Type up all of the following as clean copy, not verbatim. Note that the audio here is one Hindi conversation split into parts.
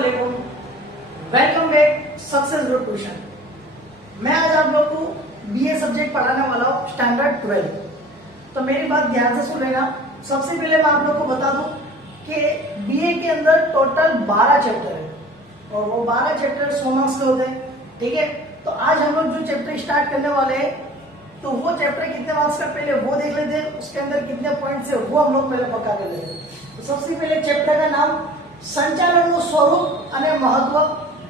अस्सलामुअलैकुम, welcome back success group tuition. मैं आज आप लोग को बीए सब्जेक्ट पढ़ाने वाला हूँ स्टैंडर्ड 12। तो मेरी बात ध्यान से सुन लेना। सबसे पहले मैं आप लोग को बता दूं कि बीए के अंदर टोटल 12 चैप्टर है और वो 12 चैप्टर 100 मार्क्स के होते हैं। ठीक है, तो आज हम लोग जो चैप्टर स्टार्ट करने वाले हैं तो वो चैप्टर कितने मार्क्स का पहले वो देख लेते हैं, उसके अंदर कितने पॉइंट्स है वो हम लोग पहले पक्का कर लेते हैं। तो सबसे पहले चैप्टर का नाम संचालनનું स्वरूप અને महत्व।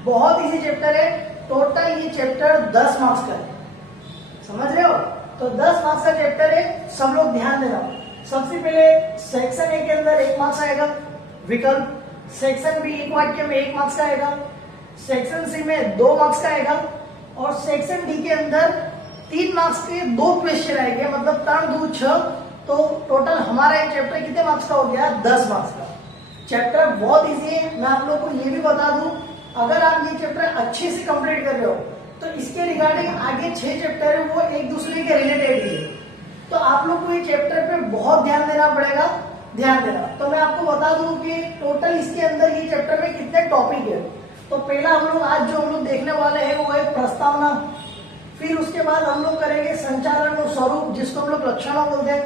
बहुत इजी चैप्टर है। टोटल ये चैप्टर 10 मार्क्स का है, समझ रहे हो? तो 10 मार्क्स का चैप्टर है, सब लोग ध्यान देना। सबसे पहले सेक्शन ए के अंदर 1 मार्क्स आएगा विकल्प, सेक्शन बी एक वाक्य में 1 मार्क्स का आएगा, सेक्शन सी में 2 मार्क्स का आएगा और सेक्शन डी के अंदर 3 मार्क्स के 2 क्वेश्चन आएंगे, मतलब 3 2 6। तो टोटल हमारा ये चैप्टर कितने मार्क्स का हो गया? 10 मार्क्स का। चैप्टर बहुत इजी है। मैं आप लोग को ये भी बता दूं, अगर आप ये चैप्टर अच्छे से कंप्लीट कर रहे हो तो इसके रिगार्डिंग आगे 6 चैप्टर है वो एक दूसरे के रिलेटेड ही है। तो आप लोग को ये चैप्टर पे बहुत ध्यान देना पड़ेगा, ध्यान देना। तो मैं आपको बता दूं कि टोटल इसके अंदर ये चैप्टर में कितने टॉपिक है। तो पहला हम लोग आज जो हम लोग देखने वाले हैं वो है प्रस्तावना। फिर उसके बाद हम लोग करेंगे संचालन और स्वरूप, जिसको हम लोग लक्षणों बोलते हैं।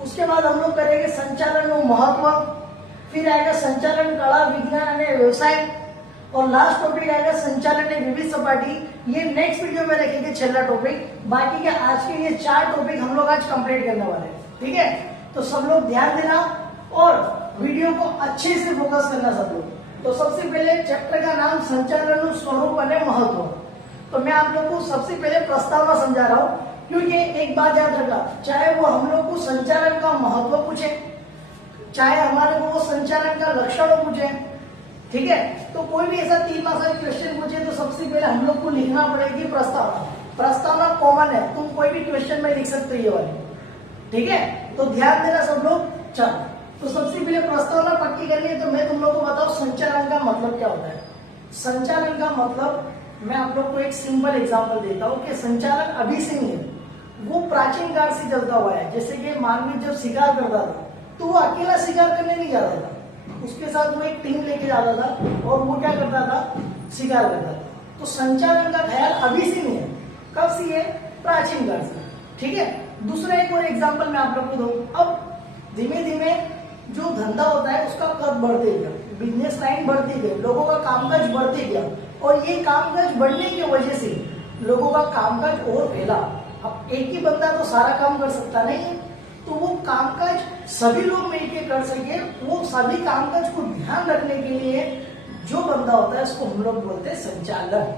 उसके बाद हम लोग करेंगे संचालन और महत्व। फिर आएगा संचालन कला विज्ञान और व्यवसाय और लास्ट टॉपिक आएगा संचालन ने विविध सपाटी। ये नेक्स्ट वीडियो में रखेंगे छेल्ला टॉपिक। बाकी के आज के ये 4 टॉपिक हम लोग आज कंप्लीट करने वाले हैं। ठीक है, तो सब लोग ध्यान देना और वीडियो को अच्छे से फोकस करना सब लोग। तो सबसे पहले चैप्टर का नाम संचालन स्वरूप और महत्व। तो मैं आप लोग को सबसे पहले प्रस्तावना समझा रहा हूँ, क्योंकि एक बात याद रखना, चाहे वो हम लोग को संचालन का महत्व पूछे, चाहे हमारे को वो संचालन का लक्षण पूछे, ठीक है, तो कोई भी ऐसा 3 मार्क्स का क्वेश्चन पूछे तो सबसे पहले हम लोग को लिखना पड़ेगी प्रस्तावना। प्रस्तावना कॉमन है, तुम कोई भी क्वेश्चन में लिख सकते हो ये वाली। ठीक है, तो ध्यान देना सब लोग। चलो, तो सबसे पहले प्रस्तावना पक्की करनी है। तो मैं तुम लोग को बताऊं संचालन का मतलब क्या होता है। संचालन का मतलब मैं आप लोग को एक सिंपल एग्जाम्पल देता हूँ कि संचालन अभी से नहीं है, वो प्राचीन काल से चलता हुआ है। जैसे कि मानवी जब शिकार करता था तो वो अकेला शिकार करने नहीं जाता था, उसके साथ वो एक टीम लेके जाता था और वो क्या करता था? शिकार करता था। तो संचालन का ख्याल अभी से नहीं है, कब से है? प्राचीन काल से। ठीक है, दूसरा एक और एग्जाम्पल मैं आप लोग को दूं। अब धीमे धीमे जो धंधा होता है उसका कद बढ़ते गया, बिजनेस लाइन बढ़ती गई, लोगों का कामकाज बढ़ते गया और ये कामकाज बढ़ने की वजह से लोगों का कामकाज और फैला। अब एक ही बंदा तो सारा काम कर सकता नहीं है, तो वो कामकाज सभी लोग मिलकर कर सके, वो सभी कामकाज को ध्यान रखने के लिए जो बंदा होता है उसको हम लोग बोलते हैं संचालन।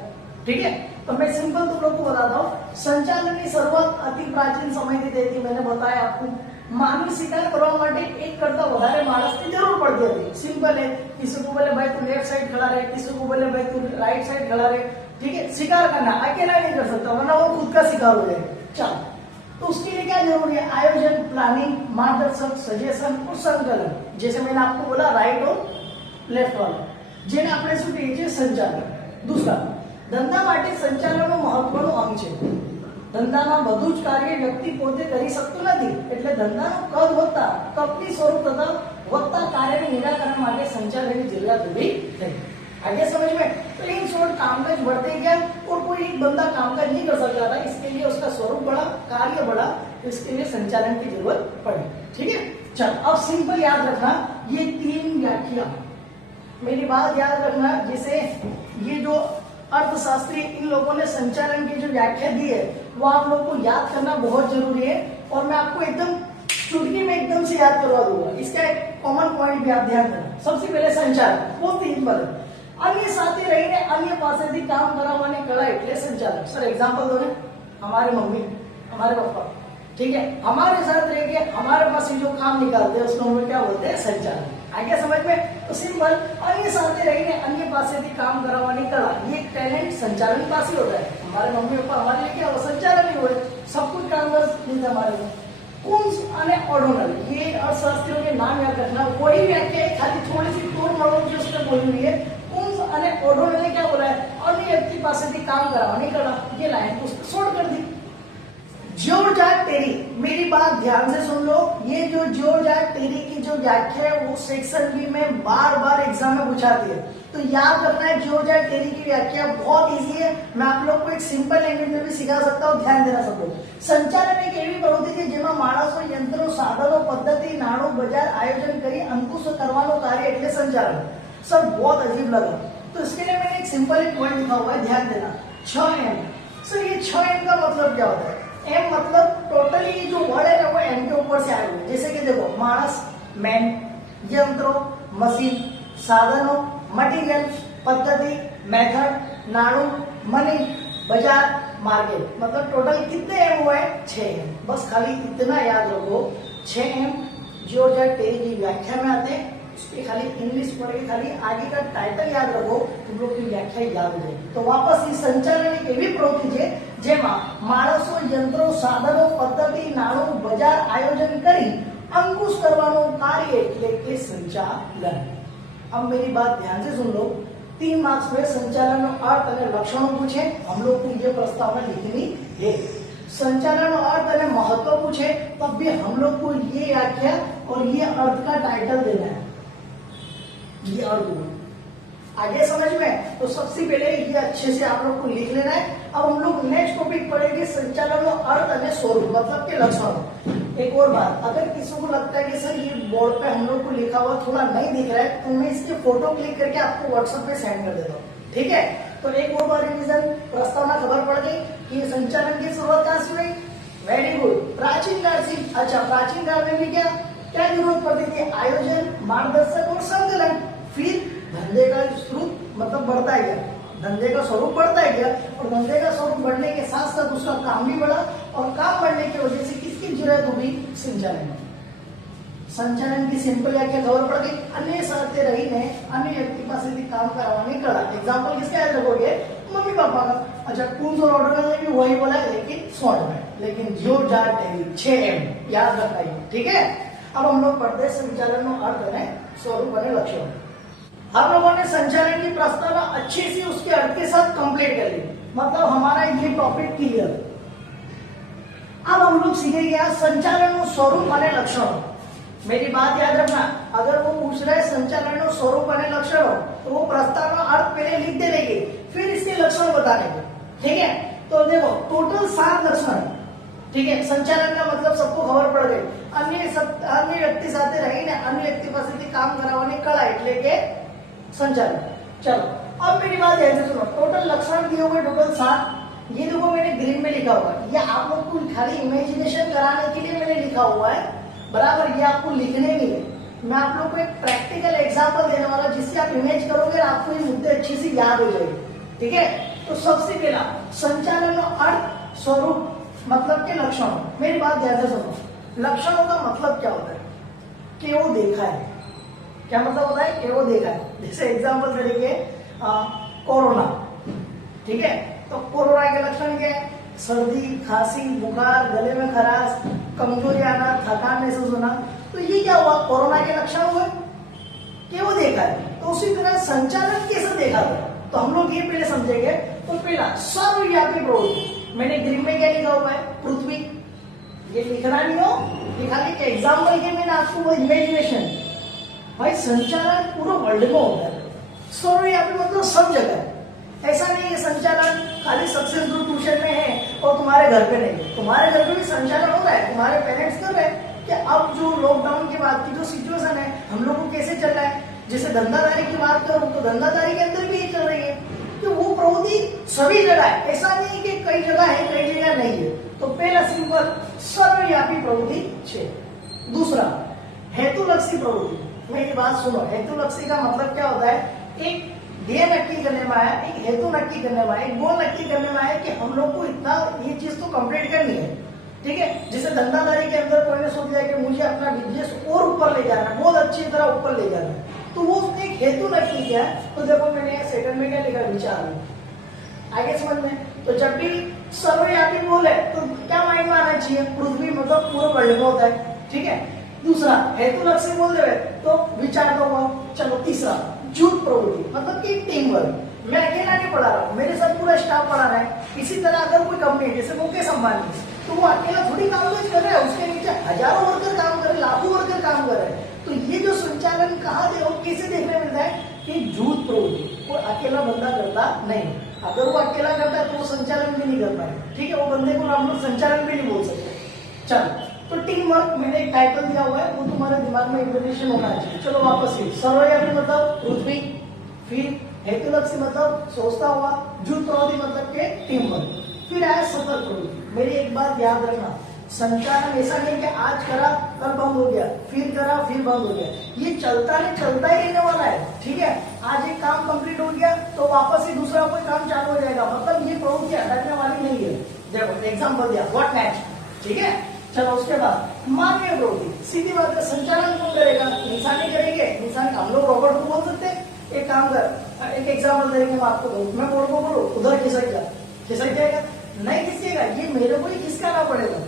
ठीक है, तो मैं सिंपल तुम लोग को बताता हूँ। संचालन की शुरुआत अति प्राचीन समय से थी। मैंने बताया आपको, मानवी शिकार કરવા માટે एक करता વધારે માણસની જરૂર પડતી હતી। सिंपल है, किसी को बोले भाई तू लेफ्ट साइड खड़ा रहे, किसी को बोले भाई तू राइट साइड खड़ा रहे। ठीक है, शिकार करना अकेला नहीं कर सकता, वरना वो खुद का शिकार हो जाएगा। चलो, तो उसके लिए क्या जरूरी है? आयोजन, प्लानिंग, मार्गदर्शक, सजेशन और संकलन। जैसे मैंने आपको बोला राइट और लेफ्ट वाला, જેને આપણે શું કહીએ છીએ? સંચાલન। दूसरा, ધંધા માટે સંચાલનનું મહત્વનું અંગ છે। ધંધામાં બધું જ કાર્ય વ્યક્તિ પોતે કરી શકતો નથી, એટલે ધંધાનું કદ વધતા કંપની સ્વરૂપ તથા વધતા કાર્યને નિરાકરણ માટે સંચાલનની જરૂરિયાત ઊભી થઈ। आगे समझ में? तो इन शॉर्ट कामकाज बढ़ते गया और कोई एक बंदा कामकाज नहीं कर सकता था, इसके लिए उसका स्वरूप बढ़ा, कार्य बढ़ा, तो इसके लिए संचालन की जरूरत पड़ी। ठीक है, चल अब सिंपल याद रखना ये 3 व्याख्या, मेरी बात याद रखना। जैसे ये जो अर्थशास्त्री इन लोगों ने संचालन की जो व्याख्या दी है वो आप लोग को याद करना बहुत जरूरी है और मैं आपको एकदम चुटकी में एकदम से याद करवा दूंगा। इसका एक कॉमन पॉइंट भी आप ध्यान देना। सबसे पहले संचालन बहुत सिंपल है, अन्य साथी रहीने अन्य पासेથી કામ કરાવવાની કળા એટલે સંચાલન। सर एग्जांपल दो ना, हमारी मम्मी, हमारे पापा, ठीक है, हमारे साथ रह के हमारे पास जो काम निकालते हैं उसको हम क्या बोलते हैं? संचालन। आगे समझ में? तो सिंपल, अन्य साथी रहीने अन्य पासेથી કામ કરાવવાની कला, ये टैलेंट संचालन पास ही होता है। हमारे मम्मी पापा हमारे लिए क्या हो? संचालन ही हो, सब कुछ काम कर देते हमारे को। कुंस અને ઓર્ડોનલ, ये अर्थशास्त्रियों के नाम याद रखना। वही व्याख्या खाली थोड़ी सी तोड़ मरोड़ जो उसने बोली हुई है। कुंस અને ઓર્ડોનલ क्या बोला है? अन्य व्यक्ति पासेથી કામ કરાવવાની कला, ये लाइन उसको शॉर्ट कर दी। जोड़ जाट टेरी, मेरी बात ध्यान से सुन लो। ये जो जोड़ जाट टेरी की जो व्याख्या है वो सेक्शन बी में बार बार एग्जाम में पूछाती है, तो याद रखना है। जोड़ जाट टेरी की व्याख्या बहुत इजी है, मैं आप लोग को एक सिंपल लैंग्वेज में भी सिखा सकता हूँ, ध्यान देना सब लोग। संचालन एक एवी प्रवृत्ति છે જેમાં માણસો, યંત્રો, સાધનો, પદ્ધતિ, નાણું, બજાર આયોજન કરી અંકુશ કરવાનું कार्य એટલે संचालन। सब बहुत अजीब लगा, तो इसके लिए मैंने एक सिंपल एक वर्ड लिखा हुआ है, ध्यान देना, 6M। सर ये 6M का मतलब क्या होता है? एम मतलब टोटली जो वर्ड है ना वो एम के ऊपर से आए हुए। जैसे कि देखो, मानस मैन, यंत्रों मशीन, साधनों मटीरियल, पद्धति मेथड, नाणु मनी, बाजार मार्केट, मतलब टोटल कितने एम हुए? 6M। बस खाली इतना याद रखो, 6M जो टेरी की व्याख्या में आते हैं, उसकी खाली इंग्लिश पढ़ के खाली आगे का टाइटल याद रखो, तुम लोग की व्याख्या याद हो जाएगी। तो वापस इस संचालन एक एवी प्रवृत्ति है જેમાં માણસો, યંત્રો, સાધનો, પદ્ધતિ, નાણું, બજાર આયોજન કરી અંકુશ કરવાનું કાર્ય એટલે કે સંચાલન। अब मेरी बात ध्यान से सुन लो, 3 मार्क्स में संचालन अर्थ और लक्षणों पूछे, हम लोग को ये प्रस्तावना लिखनी है। संचालन अर्थ और महत्व पूछे, तब भी हम लोग को ये व्याख्या और ये अर्थ का टाइटल देना है, ये अर्थ आगे समझ में। तो सबसे पहले ये अच्छे से आप लोग को लिख लेना है। अब हम लोग नेक्स्ट टॉपिक पढ़ेंगे संचालन अर्थ और स्वरूप, मतलब के लक्षण। एक और बात, अगर किसी को लगता है कि सर ये बोर्ड पे हम लोग को लिखा हुआ थोड़ा नहीं दिख रहा है, तो मैं इसके फोटो क्लिक करके आपको व्हाट्सएप पे सेंड कर देता हूँ, ठीक है। तो एक और बार रिवीजन, प्रस्तावना खबर पड़ गई कि संचालन की शुरुआत कहाँ से हुई? वेरी गुड, प्राचीन काल से। अच्छा, प्राचीन काल में भी क्या क्या जरूरत पड़ती थी? आयोजन, मार्गदर्शक और संकलन। फिर धंधे का स्रोत मतलब बढ़ता गया, धंधे का स्वरूप बढ़ता गया, और धंधे का स्वरूप बढ़ने के साथ साथ उसका काम भी बढ़ा, और काम बढ़ने की वजह से किसकी जरूरत हुई? संचालन। संचालन की सिंपल व्याख्या खबर पड़ गई, अन्य शर्तें रही ने अन्य व्यक्ति पास काम करवाने कड़ा। एग्जाम्पल किसका याद रखोगे? मम्मी पापा का। अच्छा, टूल्स और ऑर्डर में भी वही बोला है, लेकिन शॉर्ट में, लेकिन जो जाट टेरी 6M याद रखना, ठीक है। अब हम लोग पढ़ते हैं संचालन अर्थ है स्वरूप और लक्षण। हम लोगों ने संचालन की प्रस्तावना अच्छे से उसके अर्थ के साथ कंप्लीट कर ली, मतलब हमारा ये टॉपिक क्लियर। अब हम लोग सीखेंगे संचालन स्वरूप और लक्षण। मेरी बात याद रखना, अगर वो पूछ रहा है संचालन स्वरूप और लक्षण, तो वो प्रस्तावना अर्थ पहले लिख देने के, फिर इसके लक्षण बताने के, ठीक है। तो देखो, टोटल 7 लक्षण, ठीक है। संचालन का मतलब सबको खबर पड़ गई, अन्य व्यक्ति સાથે રહીને अन्य व्यक्ति पासेથી काम करावવાની कला એટલે કે संचालन। चलो, अब मेरी बात ध्यान से सुनो, टोटल लक्षण दिए हुए टोटल 7। ये देखो मैंने ग्रीन में लिखा हुआ है, ये आप लोग को खाली इमेजिनेशन कराने के लिए मैंने लिखा हुआ है, बराबर। ये आपको लिखने नहीं है, मैं आप लोग को एक प्रैक्टिकल एग्जांपल देने वाला, जिससे आप इमेज करोगे आपको ये मुद्दे अच्छे से याद हो जाएंगे, ठीक है। तो सबसे पहला संचालन अर्थ स्वरूप मतलब के लक्षण। मेरी बात ध्यान से सुनो, लक्षणों का मतलब क्या होता है? कि वो देखा है। क्या मतलब होता है? कि वो देखा है। जैसे एग्जांपल करेंगे कोरोना, ठीक है। तो कोरोना के लक्षण क्या है? सर्दी, खांसी, बुखार, गले में खराश, कमजोरी आना, थकान महसूस होना। तो ये क्या हुआ? कोरोना के लक्षण हुए कि वो देखा है। तो उसी तरह संचालन कैसे देखा था, तो हम लोग ये पहले समझेंगे। तो पहला सर्वव्यापी प्रवृत्ति, मैंने ग्रीन में क्या लिखा हुआ है? पृथ्वी। ये लिखना नहीं हो, लिखा कि एग्जाम्पल के मैंने आपको वो इमेजिनेशन। भाई संचालन पूरे वर्ल्ड में होता है, सर्वव्यापी मतलब सब जगह। ऐसा नहीं है संचालन खाली सक्सेस ग्रुप ट्यूशन में है और तुम्हारे घर पे नहीं है। तुम्हारे घर पे भी संचालन हो रहा है, तुम्हारे पेरेंट्स कर रहे हैं कि अब जो लॉकडाउन के बाद की जो सिचुएशन है, हम लोग को कैसे चल रहा है। जैसे धंधादारी की बात करूं तो धंधादारी के अंदर भी ये चल रही है कि वो प्रवृत्ति सभी जगह है, ऐसा नहीं कि कई जगह है कई जगह नहीं है। तो पहला सिंपल सर्वव्यापी प्रवृत्ति है। दूसरा हेतुलक्षी प्रवृत्ति। मेरी बात सुनो, हेतुलक्षी का मतलब क्या होता है? एक ध्येय नक्की करने में आया, एक हेतु नक्की करने में आया, एक गोल नक्की करने में आया कि हम लोग को इतना ये चीज तो कंप्लीट करनी है, ठीक है। जैसे धंधादारी के अंदर कोई ने सोच लिया कि मुझे अपना बिजनेस और ऊपर ले जाना है, बहुत अच्छी तरह ऊपर ले जाना है, तो वो उसने एक हेतु नक्की किया। तो देखो मैंने सेकंड में क्या लिखा? विचार। आगे समझ में। तो जब भी सर्वव्यापी बोले तो क्या माइंड में आना चाहिए? पृथ्वी मतलब पूरे वर्ल्ड में होता है, ठीक है। दूसरा हेतुलक्षी बोल दे तो विचार दो। चलो तीसरा जुट प्रवृत्ति, मतलब कि टीम वर्क। मैं अकेला नहीं पढ़ा रहा हूँ, मेरे साथ पूरा स्टाफ पढ़ा रहा है। इसी तरह अगर कोई कंपनी जैसे मुकेश अंबानी, तो वो अकेला थोड़ी काम नहीं कर रहा है, उसके नीचे हजारों वर्कर काम कर रहे, लाखों वर्कर काम कर रहे हैं। तो ये जो संचालन कहाँ दे कैसे देखने मिलता है कि जुट प्रवृत्ति कोई अकेला बंदा करता नहीं। अगर वो अकेला करता है तो वो संचालन भी नहीं कर पाएगा, ठीक है, वो बंदे को हम लोग संचालन भी नहीं बोल सकते। चलो, तो टीम वर्क मैंने एक टाइटल दिया हुआ है, वो तुम्हारे दिमाग में इम्प्लीमेंटेशन होना चाहिए। चलो वापस से सर्वव्यापी मतलब पृथ्वी, फिर हेतुलक्षी मतलब सोचता हुआ, जुट प्रवृत्ति मतलब के टीम वर्क, फिर आया सतत प्रवृत्ति। मेरी एक बात याद रखना, संचालन ऐसा नहीं कि आज करा कल बंद हो गया, फिर करा फिर बंद हो गया, ये चलता ही रहने वाला है, ठीक है। आज एक काम कंप्लीट हो गया तो वापस ही दूसरा कोई काम चालू हो जाएगा, मतलब ये प्रवृत्ति हटने वाली नहीं है। देखो एग्जाम्पल दिया, व्हाट मैच, ठीक है। चलो उसके बाद मानवीय प्रवृत्ति, सीधी बात है, संचालन कौन करेगा, इंसान ही करेंगे। इंसान, हम लोग रोबोट को बोल सकते हैं एक काम कर, एक एग्जाम्पल देंगे मैं आपको, मैं बोर्ड को बोलूं उधर खिसक जाएगा, नहीं खिसकेगा, ये मेरे को ही खिसकाना पड़ेगा।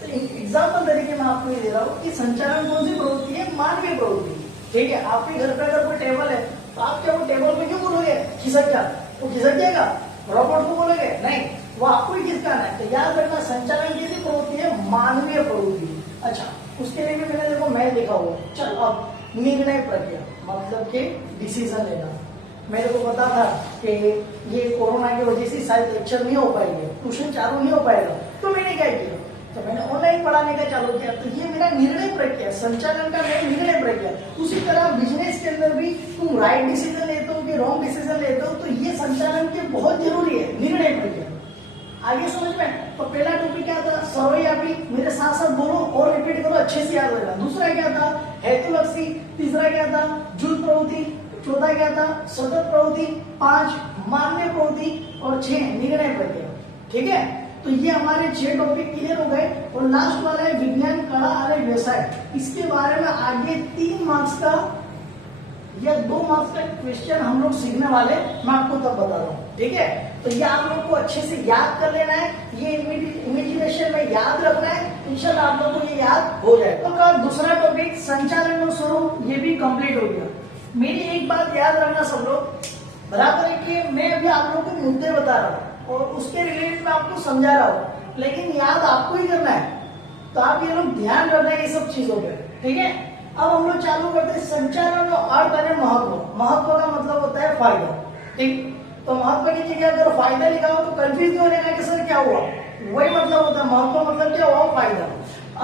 तो एग्जाम्पल तरीके मैं आपको ये दे रहा हूँ कि संचालन कौन सी प्रवृत्ति है, मानवीय प्रवृत्ति, ठीक है। आपके घर पे अगर कोई टेबल है तो आप क्या वो टेबल पे क्यों बोलोगे खिसक जा, वो खिसक जाएगा, रोबोट को बोलोगे नहीं, वो आपको ही खिसकाना है। तो याद रखना, संचालन कैसी प्रवृत्ति है, मानवीय प्रवृत्ति। अच्छा, उसके लिए भी मैंने देखो मैं लिखा हुआ, चल अब निर्णय प्रक्रिया मतलब के डिसीजन लेना। मेरे को पता था कि ये कोरोना की वजह से शायद लेक्चर नहीं हो पाएंगे, ट्यूशन चालू नहीं हो पाएगा, तो मैंने क्या किया, तो मैंने ऑनलाइन पढ़ाने का चालू किया। तो ये मेरा निर्णय प्रक्रिया, संचालन का मेरा निर्णय प्रक्रिया। उसी तरह बिजनेस के अंदर भी तुम राइट डिसीजन लेते हो कि रॉन्ग डिसीजन लेते हो, तो ये संचालन के बहुत जरूरी है, निर्णय प्रक्रिया। आगे समझ में, तो पहला टॉपिक क्या था, सर्वव्यापी, मेरे साथ साथ बोलो और रिपीट करो, अच्छे से याद रहेगा। दूसरा क्या था, हेतुलक्षी। तीसरा क्या था, जुट प्रवृत्ति। चौथा क्या था, सतत प्रवृत्ति। 5 मानवीय प्रवृत्ति और 6 निर्णय प्रक्रिया, ठीक है। तो ये हमारे 6 टॉपिक क्लियर हो गए। और लास्ट वाला है विज्ञान, कला और व्यवसाय। इसके बारे में आगे 3 मार्क्स का या 2 मार्क्स का क्वेश्चन हम लोग सीखने वाले, मैं आपको तब बता रहा हूँ, ठीक है। तो ये आप लोग को अच्छे से याद कर लेना है, ये इमेजिनेशन में याद रखना है, इंशाल्लाह आप लोग को ये याद हो जाए। तो दूसरा टॉपिक संचालन और स्वरूप, ये भी कंप्लीट हो गया। मेरी एक बात याद रखना सब लोग, बराबर है कि मैं अभी आप लोग को मुद्दे बता रहा हूँ और उसके रिलेटेड मैं आपको समझा रहा हूँ, लेकिन याद आपको ही करना है। तो आप ये लोग ध्यान रखना है ये सब चीजों पे, ठीक है। अब हम लोग चालू करते हैं संचालन और अर्थ और महत्व। महत्व का मतलब होता है फायदा, ठीक। तो महत्व की जगह अगर फायदा लिखा हो तो कंफ्यूज नहीं होने का कि सर क्या हुआ, वही मतलब होता है। महत्व मतलब क्या हुआ, फायदा।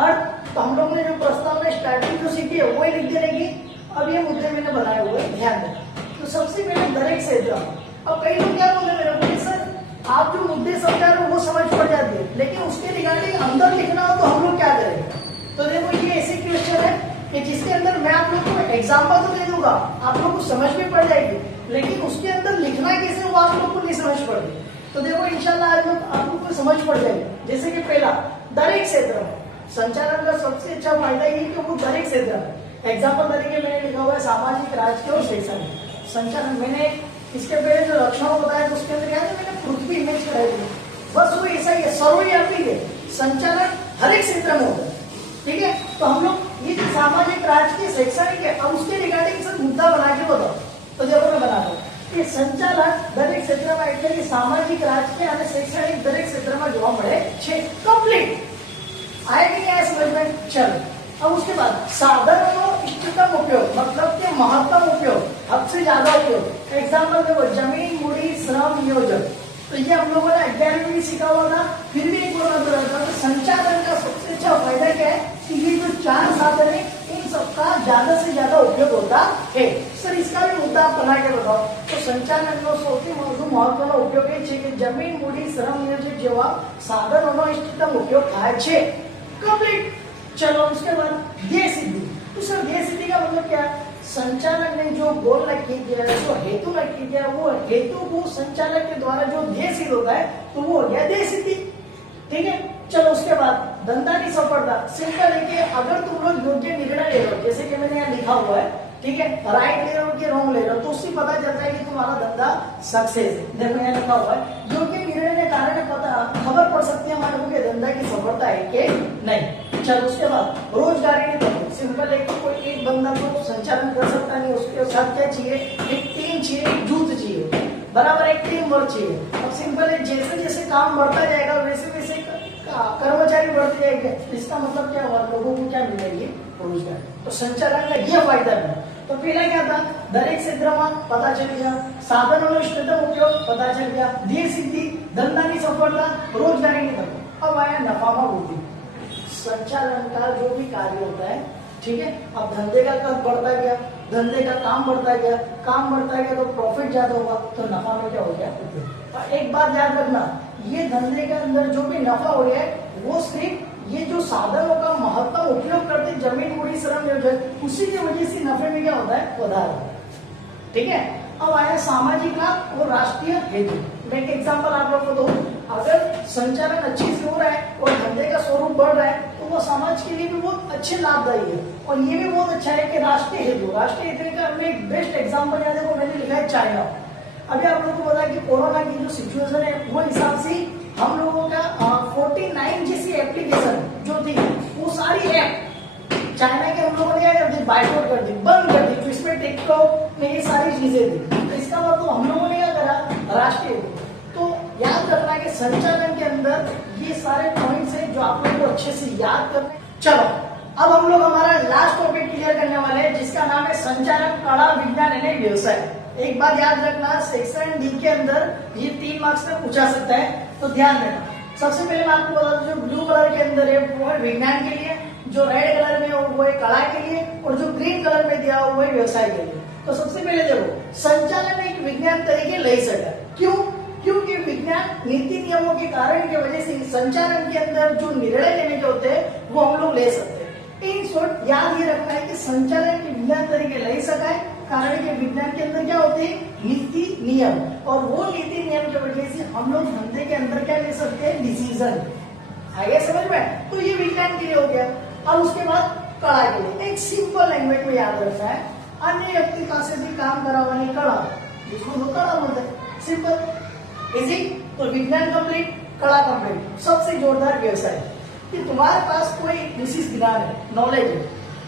अर्थ, तो हम लोग ने जो प्रस्ताव में स्टार्टिंग जो सीखी है वही लिख देने की। अब ये मुद्दे मैंने बनाए हुए, ध्यान देना। तो सबसे पहले डायरेक्ट से अब कई लोग क्या बोलते हैं मेरे को, सर आप जो मुद्दे समझा रहे हो वो समझ पड़ जाती है, लेकिन उसके रिगार्डिंग अंदर लिखना हो तो हम लोग क्या करेंगे। तो देखो ये ऐसे क्वेश्चन है कि जिसके अंदर मैं आप लोग को एग्जाम्पल तो दे दूंगा, आप लोग को समझ में पड़ जाएगी, लेकिन उसके अंदर लिखना कैसे वो आप लोग को नहीं समझ पड़ती। तो देखो इंशाल्लाह आज आप लोग को समझ पड़ जाएगी। जैसे कि पहला, दरेक क्षेत्र में संचालन का सबसे अच्छा फायदा ये कि वो दरेक क्षेत्र में। एग्जाम्पल तरीके मैंने लिखा हुआ है सामाजिक, राजकीय और शैक्षणिक संचालन। मैंने इसके पहले जो लक्षण बताया तो उसके अंदर क्या है, मैंने पृथ्वी इमेज कराई थी, बस वो ऐसा ही है, सर्वव्यापी है, संचालन हर एक क्षेत्र में होता है, ठीक है। तो हम लोग ये सामाजिक, राजकीय, शैक्षणिक है, अब उसके रिगार्डिंग सर मुद्दा बना के बताओ। तो देखो मैं बना दूं कि संचालन दरेक क्षेत्રમાં એટલે કે સામાજિક, રાજકીય અને શૈક્ષણિક દરેક ક્ષેત્રમાં જોવા મળે છે। कंप्लीट आए कि नहीं आए समझ में, चलो। अब उसके बाद साधनों इष्टतम उपयोग मतलब के महत्तम उपयोग, हद से ज्यादा उपयोग। एग्जाम्पल देखो, जमीन, मूड़ी, श्रम, नियोजन। तो ये हम लोगों ने 11वीं में सीखा हुआ था, फिर भी एक बार बता रहा था। तो संचालन का सबसे अच्छा फायदा क्या है कि ये जो 4 साधन है इन सबका ज्यादा से ज्यादा उपयोग होता है। सर इसका भी मुद्दा आप बना के बताओ। तो संचालन સૌથી મહત્વનો ઉપયોગ એ છે કે જમીન, મૂડી, શ્રમ, નિયોજન જેવા સાધનોનો ઇષ્ટતમ ઉપયોગ થાય છે। कंप्लीट। चलो उसके बाद ध्येय सिद्धि। तो सर ध्येय सिद्धि का मतलब क्या है, संचालक ने जो गोल नक्की किया है, जो हेतु नक्की किया, वो हेतु को संचालक के द्वारा जो ध्येय सिद्ध होता है तो वो हो गया ध्येय सिद्धि, ठीक है। चलो उसके बाद धंधा की सफलता। सिंपल है कि अगर तुम लोग योग्य निर्णय ले रहे हो, जैसे कि मैंने यहाँ लिखा हुआ है, ठीक है, राइट ले रहे हो कि रॉन्ग ले रहे हो, तो उससे पता चलता है कि तुम्हारा धंधा सक्सेस है। देखो यहाँ लिखा हुआ है, योग्य निर्णय के कारण पता खबर पड़ सकती है हमारे को कि धंधा की सफलता है कि नहीं। चलो उसके बाद रोजगारी की तरफ। सिंपल है कि कोई एक बंदा को संचालन कर सकता नहीं, उसके साथ क्या चाहिए, एक टीम चाहिए, एक जुट चाहिए, बराबर एक टीम वर्क चाहिए। अब सिंपल है, जैसे जैसे काम बढ़ता जाएगा वैसे वैसे कर्मचारी बढ़ते जाएंगे, इसका मतलब क्या हुआ, लोगों को क्या मिलेगी, रोजगार। तो संचालन का ये फायदा है। तो पहला क्या था, दरेक क्षेत्રમાં पता चल गया, साधनों इष्टतम उपयोग पता चल गया, धीर सिद्धि, धंधानी सफलता, रोजगारी की तक। अब आया नफामा वृद्धि। संचालन का जो भी कार्य होता है, ठीक है, अब धंधे का कद बढ़ता गया, धंधे का काम बढ़ता गया, काम बढ़ता गया तो प्रॉफिट ज्यादा होगा, तो नफा में क्या हो गया, और एक बात याद रखना, ये धंधे के अंदर जो भी नफा हो रहा है वो सिर्फ ये जो साधनों का महत्तम उपयोग करते जमीन मूड़ी श्रम नियोजन, उसी की वजह से नफे में क्या होता है, વધારો होता है। ठीक है, अब आया सामाजिक लाभ और राष्ट्रीय हेतु। मैं एक एग्जांपल आप लोगों को दूं, अगर संचालन अच्छे से हो रहा है और धंधे का स्वरूप बढ़ रहा है तो वो समाज के लिए भी बहुत अच्छे लाभदायी है, और ये भी बहुत अच्छा है कि राष्ट्रीय हेतु। राष्ट्रीय हेतु का हमने एक बेस्ट एग्जाम्पल याद है, वो मैंने लिखा है चाइना। अभी आप लोगों को पता है कि कोरोना की जो सिचुएशन है वो हिसाब से हम लोगों का 49 जैसी एप्लीकेशन जो थी वो सारी ऐप चाइना के हम लोगों ने क्या कर दी, बाइकआउट कर दी, बंद कर दी। तो इसमें टिकटॉक में ये सारी चीजें थी, तो इसका मतलब हम लोगों ने क्या करा, राष्ट्रीय। तो याद रखना कि संचालन के अंदर ये सारे पॉइंट्स हैं जो आप लोगों को अच्छे से याद करने। चलो अब हम लोग हमारा लास्ट टॉपिक क्लियर करने वाले हैं, जिसका नाम है संचालन, कला, विज्ञान यानी व्यवसाय। एक बात याद रखना, सेक्शन डी के अंदर ये 3 मार्क्स में पूछा सकता है, तो ध्यान देना। सबसे पहले मैं आपको बता दूं, जो ब्लू कलर के अंदर है वो है विज्ञान के लिए, जो रेड कलर में वो है कला के लिए, और जो ग्रीन कलर में दिया हुआ है व्यवसाय के लिए। तो सबसे पहले देखो, संचालन एक विज्ञान तरीके ले सका। क्यों? क्योंकि विज्ञान नीति नियमों के कारण की वजह से संचालन के अंदर जो निर्णय लेने के होते हैं वो हम लोग ले सकते हैं। इन शॉर्ट याद ये रखना है कि संचालन के विज्ञान तरीके ले सका है, कारण के विज्ञान के अंदर क्या होते हैं, नीति नियम, और वो नीति नियम की वजह से हम लोग धंधे के अंदर क्या ले सकते हैं, डिसीजन। आगे समझ में? तो ये विज्ञान के लिए हो गया। और उसके बाद कला के लिए एक सिंपल लैंग्वेज में याद रखना है, अन्य व्यक्ति पास भी काम करावानी कला, जिसको लोग कला बोलते हैं। Simple easy. तो विज्ञान कंप्लीट, कला कंप्लीट, सबसे जोरदार व्यवसाय कि तुम्हारे पास कोई विशिष्ट ज्ञान है, नॉलेज है,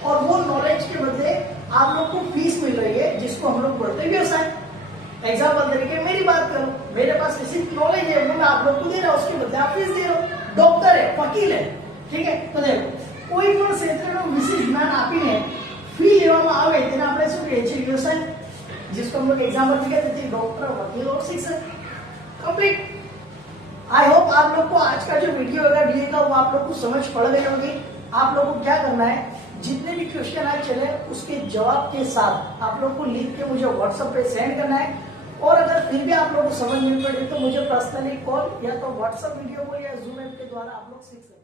और वो नॉलेज के बदले आप लोग को फीस मिल रही है, जिसको हम लोग बोलते हैं व्यवसाय। एग्जाम्पल तरीके मेरी बात करो, मेरे पास विशिष्ट नॉलेज है, वो मैं आप लोग को दे रहा हूँ, उसके बदले आप फीस दे रहे हो। डॉक्टर है, वकील है, ठीक है, तो देखो कोई પણ ક્ષેત્રનું વિશિષ્ટ જ્ઞાન આપીને ફી લેવામાં આવે તેને આપણે શું કહીએ છીએ, વ્યવસાય, जिसको हम लोग एग्जाम्पल में कहते थे डॉक्टर, वकील और शिक्षक। कंप्लीट। आई होप आप लोग को आज का जो वीडियो होगा डीए का वो आप लोग को समझ पड़ गई होगी। आप लोगों को क्या करना है, जितने भी क्वेश्चन आज चले उसके जवाब के साथ आप लोग को लिख के मुझे व्हाट्सएप पे सेंड करना है, और अगर फिर भी आप लोग को समझ नहीं पड़े तो मुझे पर्सनली कॉल या तो व्हाट्सएप वीडियो को या जूम ऐप के द्वारा आप लोग सीख सकते हैं।